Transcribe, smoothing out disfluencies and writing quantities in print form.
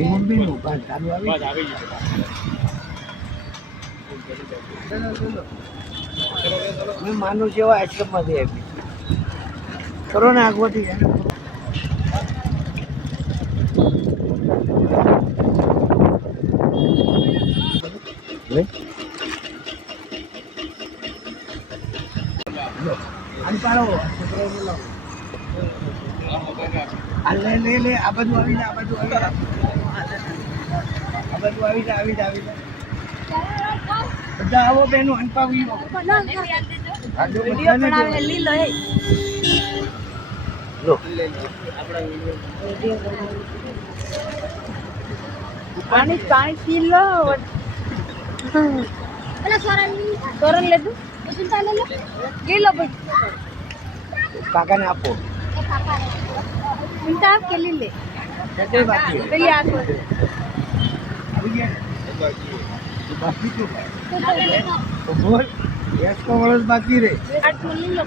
મમ્મીનું કાન ચાલુ આવી મેં માનું જેવા આશ્રમમાંથી આપી કરો ને આગળથી લે આ બધું આવી જાય આ બધું આવી જાય બધા આવો બેનું અનપાવી પાણી પી લો તોરણ લેતું લીલો કાકાને આપો ચિંતા આપ કે લીલે પેલી આ બોલ 1 વર્ષ બાકી રે લીલો